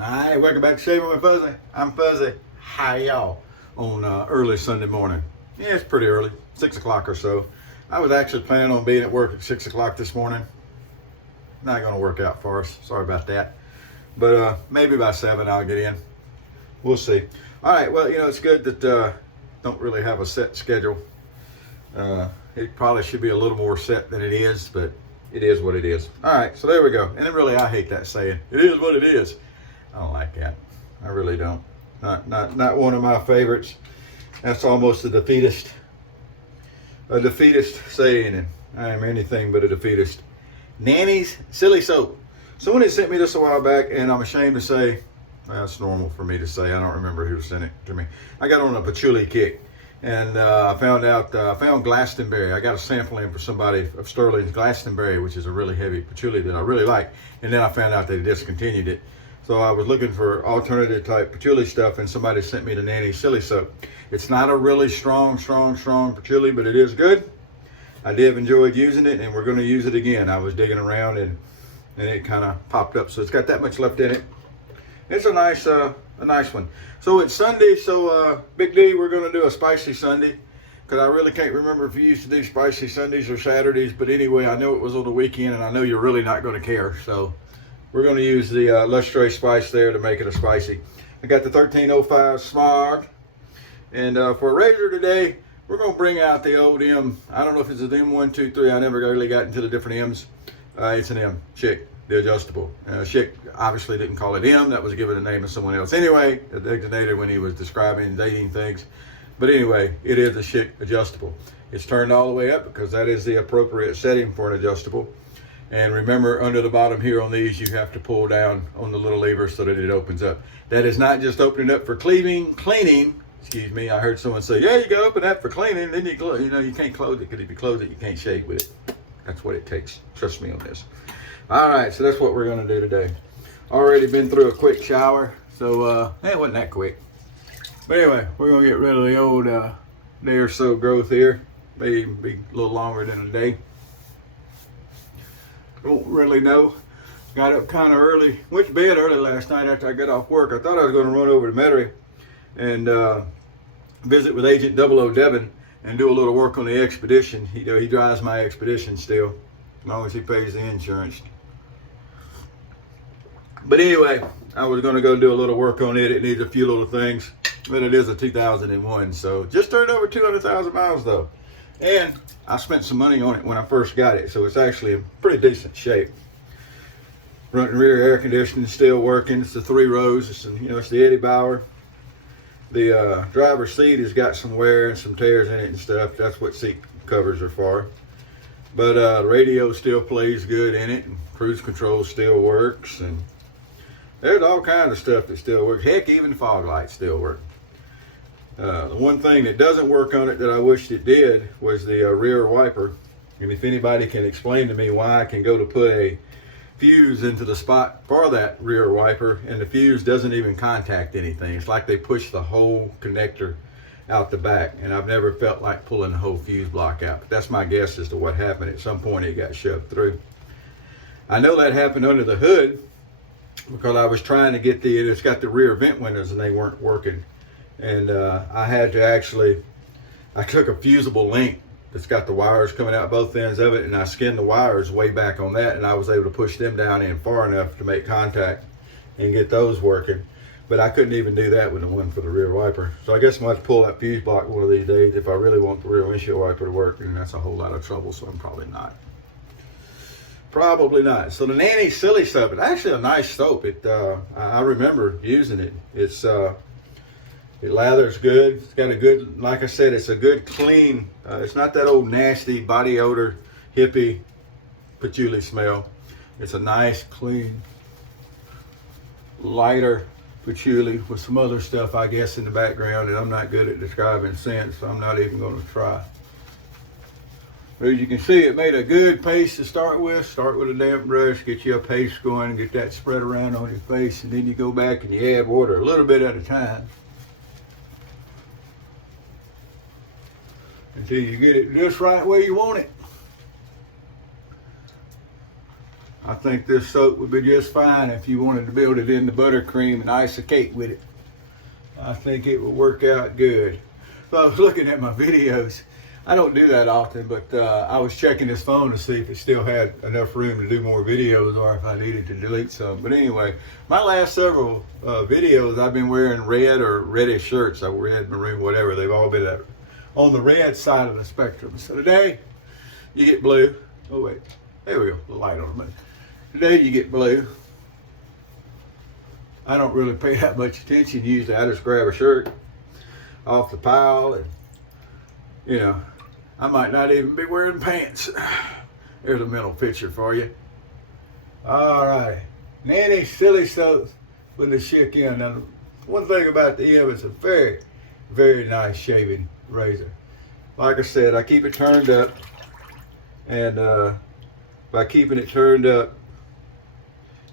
Alright, welcome back to Shaving with Fuzzy. I'm Fuzzy. How y'all on early Sunday morning? Yeah, it's pretty early, 6 o'clock or so. I was actually planning on being at work at 6 o'clock this morning. Not going to work out for us. Sorry about that. But maybe by 7 I'll get in. We'll see. Alright, well, it's good that don't really have a set schedule. It probably should be a little more set than it is, but it is what it is. Alright, so there we go. And really, I hate that saying. It is what it is. I don't like that. I really don't. Not one of my favorites. That's almost a defeatist saying, and I am anything but a defeatist. Nanny's silly soap. Someone had sent me this a while back, and I'm ashamed to say, well, it's normal for me to say. I don't remember who sent it to me. I got on a patchouli kick, and I found Glastonbury. I got a sample in for somebody of Sterling's Glastonbury, which is a really heavy patchouli that I really like. And then I found out they discontinued it. So I was looking for alternative type patchouli stuff, and somebody sent me the Nanny silly soap. It's not a really strong patchouli, but it is good. I did enjoy using it, and we're going to use it again. I was digging around, and it kind of popped up. So it's got that much left in it. It's a nice one. So it's Sunday, so Big D, we're going to do a spicy Sunday, because I really can't remember if you used to do spicy Sundays or Saturdays. But anyway, I know it was on the weekend, and I know you're really not going to care. So we're going to use the Lustre spice there to make it a spicy. I got the 1305 Smog. And for a razor today, we're going to bring out the old M. I don't know if it's an M123. I never really got into the different M's. It's an M, Schick, the adjustable. Schick obviously didn't call it M. That was given the name of someone else. Anyway, it designated when he was describing dating things. But anyway, it is a Schick adjustable. It's turned all the way up because that is the appropriate setting for an adjustable. And remember, under the bottom here on these, you have to pull down on the little lever so that it opens up. That is not just opening up for cleaning. Excuse me. I heard someone say, yeah, you can open that for cleaning. Then you can't close it, because if you close it, you can't shave with it. That's what it takes. Trust me on this. All right, so that's what we're going to do today. Already been through a quick shower, so it wasn't that quick. But anyway, we're going to get rid of the old day or so growth here. Maybe even be a little longer than a day. Don't really know. Got up kind of early. Went to bed early last night after I got off work. I thought I was going to run over to Metairie and visit with Agent 00 Devin and do a little work on the expedition. He drives my expedition still, as long as he pays the insurance. But anyway, I was going to go do a little work on it. It needs a few little things, but it is a 2001. So just turned over 200,000 miles though. And I spent some money on it when I first got it, so it's actually in pretty decent shape. Front and rear air conditioning is still working. It's the 3 rows. It's the Eddie Bauer. The driver's seat has got some wear and some tears in it and stuff. That's what seat covers are for. But the radio still plays good in it, and cruise control still works, and there's all kinds of stuff that still works. Heck, even the fog lights still work. The one thing that doesn't work on it that I wished it did was the rear wiper. And if anybody can explain to me why I can go to put a fuse into the spot for that rear wiper and the fuse doesn't even contact anything. It's like they push the whole connector out the back, and I've never felt like pulling the whole fuse block out. But that's my guess as to what happened. At some point it got shoved through. I know that happened under the hood because I was trying to get it's got the rear vent windows and they weren't working. And I took a fusible link that's got the wires coming out both ends of it, and I skinned the wires way back on that, and I was able to push them down in far enough to make contact and get those working. But I couldn't even do that with the one for the rear wiper. So I guess I'm going to have to pull that fuse block one of these days if I really want the rear windshield wiper to work, and that's a whole lot of trouble, so I'm probably not. Probably not. So the Nanny Silly Soap, it's actually a nice soap. I remember using it. It lathers good. It's got a good, like I said, it's a good clean. It's not that old nasty body odor, hippie patchouli smell. It's a nice, clean, lighter patchouli with some other stuff, I guess, in the background, and I'm not good at describing scents, so I'm not even going to try. But as you can see, it made a good paste to start with. Start with a damp brush, get you a paste going, get that spread around on your face, and then you go back and you add water a little bit at a time until you get it just right where you want it. I think this soap would be just fine if you wanted to build it into buttercream and ice a cake with it. I think it would work out good. So I was looking at my videos. I don't do that often, but I was checking this phone to see if it still had enough room to do more videos or if I needed to delete some. But anyway, my last several videos, I've been wearing red or reddish shirts. Red, maroon, whatever. They've all been on the red side of the spectrum. So today, you get blue. Oh, wait. There we go. The light on the moon. Today, you get blue. I don't really pay that much attention. Usually, I just grab a shirt off the pile and, you know, I might not even be wearing pants. There's a mental picture for you. All right. Nanny Silly Soap with the Schick in. Now, one thing about the M, it's a very, very nice shaving razor. Like I said, I keep it turned up. And by keeping it turned up,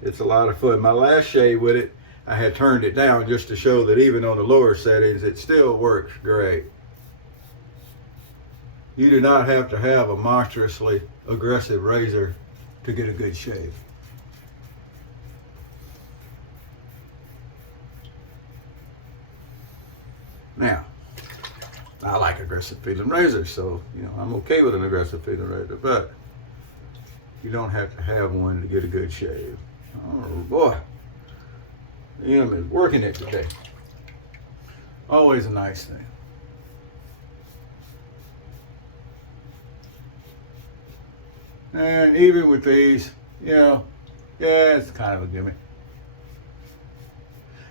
it's a lot of fun. My last shave with it, I had turned it down just to show that even on the lower settings, it still works great. You do not have to have a monstrously aggressive razor to get a good shave. Now, I like aggressive feeling razors, so I'm okay with an aggressive feeling razor, but you don't have to have one to get a good shave. Oh boy, the M is working it today. Always a nice thing. And even with these, yeah, it's kind of a gimmick.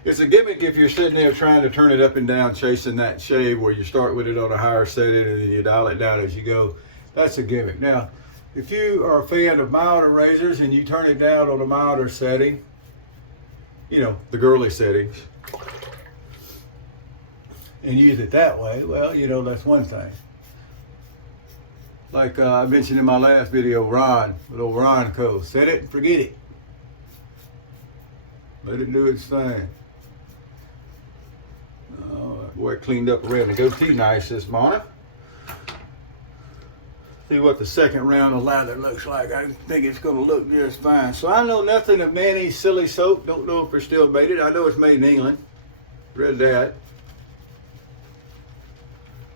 It's a gimmick if you're sitting there trying to turn it up and down, chasing that shave where you start with it on a higher setting and then you dial it down as you go. That's a gimmick. Now, if you are a fan of milder razors and you turn it down on a milder setting, the girly settings, and use it that way, well, that's one thing. Like I mentioned in my last video, Ron, with old Ron Co. Set it and forget it. Let it do its thing. Oh, that boy cleaned up around the goatee nice this morning. See what the second round of lather looks like. I think it's going to look just fine. So I know nothing of Nanny's Silly Soap. Don't know if they're still made it. I know it's made in England. Read that.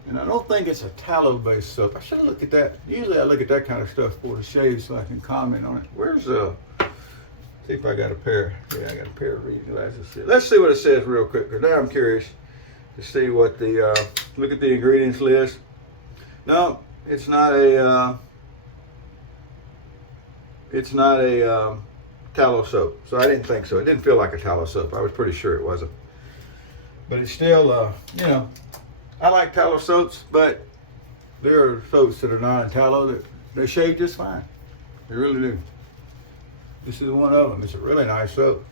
And I don't think it's a tallow-based soap. I should look at that. Usually I look at that kind of stuff for the shave so I can comment on it. Where's see if I got a pair. Yeah, I got a pair of reading glasses. Let's see what it says real quick, because now I'm curious to see what the, look at the ingredients list. No, it's not a tallow soap. So I didn't think so. It didn't feel like a tallow soap. I was pretty sure it wasn't. But it's still, I like tallow soaps, but there are soaps that are non-tallow that they shave just fine. They really do. This is one of them. It's a really nice soap.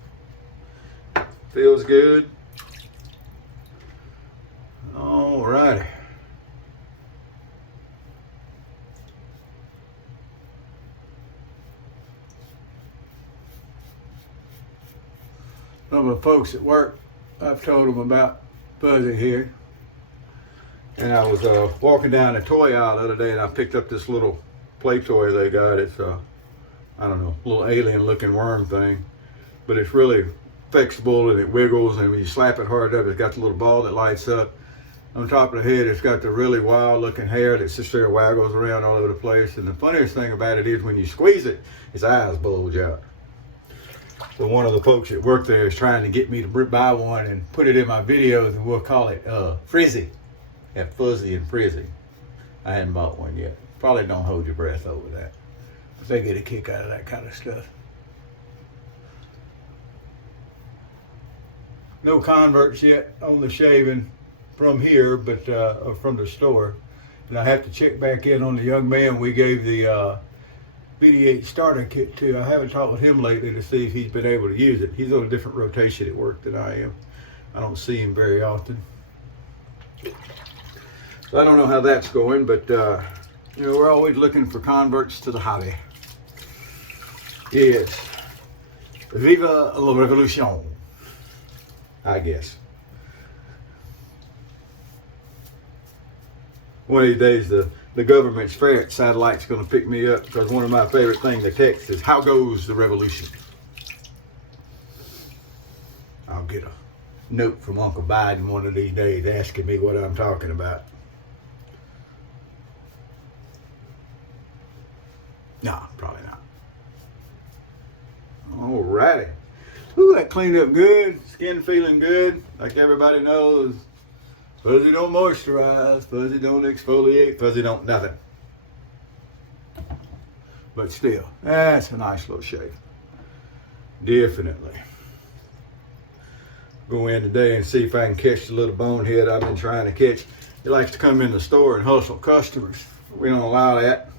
Feels good. All righty. Some of the folks at work, I've told them about Fuzzy here. And I was walking down the toy aisle the other day and I picked up this little play toy they got. It's I don't know, a little alien looking worm thing, but it's really flexible and it wiggles, and when you slap it hard up, it's got the little ball that lights up. On top of the head, it's got the really wild looking hair that sits there and waggles around all over the place. And the funniest thing about it is when you squeeze it, its eyes bulge out. So one of the folks that work there is trying to get me to buy one and put it in my videos, and we'll call it Frizzy. Have Fuzzy and Frizzy. I hadn't bought one yet. Probably don't hold your breath over that. But they get a kick out of that kind of stuff. No converts yet on the shaving from here, but from the store. And I have to check back in on the young man we gave the BD8 starter kit to. I haven't talked with him lately to see if he's been able to use it. He's on a different rotation at work than I am. I don't see him very often. So I don't know how that's going, but we're always looking for converts to the hobby. Yes. Viva la revolution, I guess. One of these days, the the government's ferret satellite's going to pick me up, because one of my favorite things to text is, how goes the revolution? I'll get a note from Uncle Biden one of these days asking me what I'm talking about. No, probably not. Alrighty. Ooh, that cleaned up good. Skin feeling good. Like everybody knows, fuzzy don't moisturize, fuzzy don't exfoliate, fuzzy don't nothing. But still, that's a nice little shave. Definitely. Go in today and see if I can catch the little bonehead I've been trying to catch. He likes to come in the store and hustle customers. We don't allow that.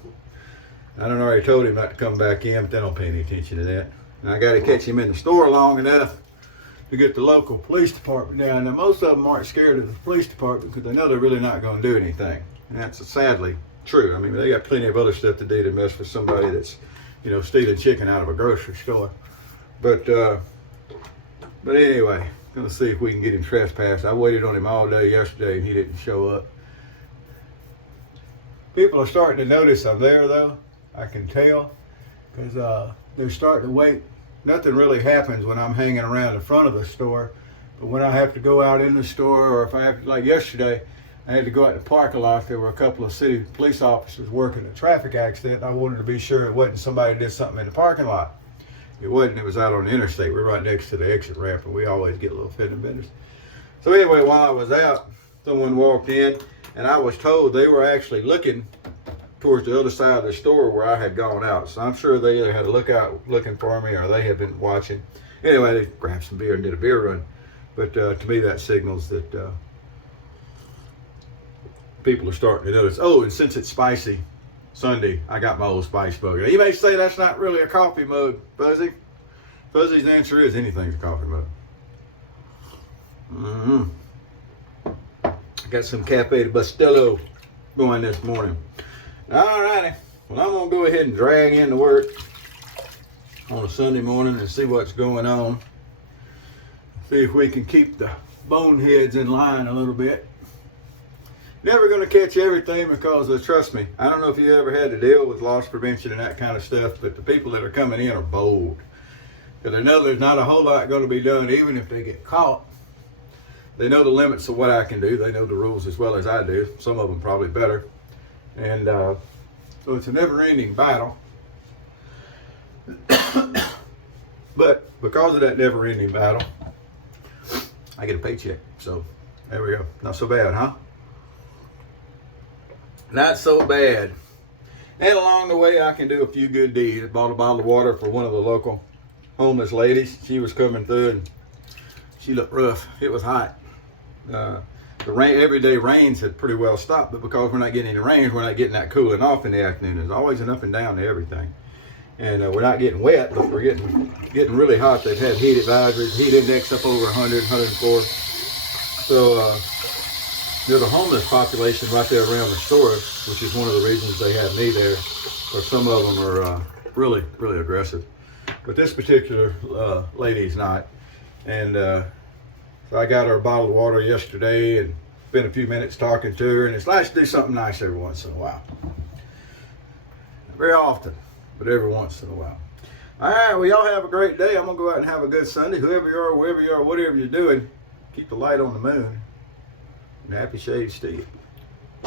I done already told him not to come back in, but they don't pay any attention to that. And I got to catch him in the store long enough to get the local police department down. Now, most of them aren't scared of the police department because they know they're really not going to do anything. And that's sadly true. I mean, they got plenty of other stuff to do to mess with somebody that's, you know, stealing chicken out of a grocery store. But anyway, gonna see if we can get him trespassed. I waited on him all day yesterday and he didn't show up. People are starting to notice I'm there though. I can tell, because they're starting to wait. Nothing really happens when I'm hanging around the front of the store, but when I have to go out in the store, or if I have to, like yesterday, I had to go out in the parking lot. There were a couple of city police officers working a traffic accident. I wanted to be sure it wasn't somebody that did something in the parking lot. It wasn't. It was out on the interstate. We're right next to the exit ramp, and we always get a little fender benders. So anyway, while I was out, someone walked in, and I was told they were actually looking towards the other side of the store where I had gone out. So I'm sure they either had a lookout looking for me, or they had been watching. Anyway, they grabbed some beer and did a beer run. But to me, that signals that people are starting to notice. Oh, and since it's spicy, Sunday, I got my old spice mug. Now, you may say that's not really a coffee mug, Fuzzy. Fuzzy's answer is anything's a coffee mug. I got some Cafe de Bustelo going this morning. All righty. Well, I'm going to go ahead and drag into work on a Sunday morning and see what's going on. See if we can keep the boneheads in line a little bit. Never going to catch everything because, trust me, I don't know if you ever had to deal with loss prevention and that kind of stuff, but the people that are coming in are bold. Because they know there's not a whole lot going to be done, even if they get caught. They know the limits of what I can do. They know the rules as well as I do. Some of them probably better. And so it's a never-ending battle. But because of that never-ending battle, I get a paycheck. So there we go. Not so bad, huh? Not so bad. And along the way, I can do a few good deeds. I bought a bottle of water for one of the local homeless ladies. She was coming through and she looked rough. It was hot. The everyday rains had pretty well stopped, but because we're not getting any rain, we're not getting that cooling off in the afternoon. There's always an up and down to everything. And we're not getting wet, but we're getting really hot. They've had heat advisories, heat index up over 100, 104. So, there's a homeless population right there around the store, which is one of the reasons they have me there, because some of them are really, really aggressive. But this particular lady's not. And so I got her a bottle of water yesterday and spent a few minutes talking to her, and it's nice to do something nice every once in a while. Not very often, but every once in a while. All right, well, y'all have a great day. I'm going to go out and have a good Sunday. Whoever you are, wherever you are, whatever you're doing, keep the light on the moon. And happy shades to you.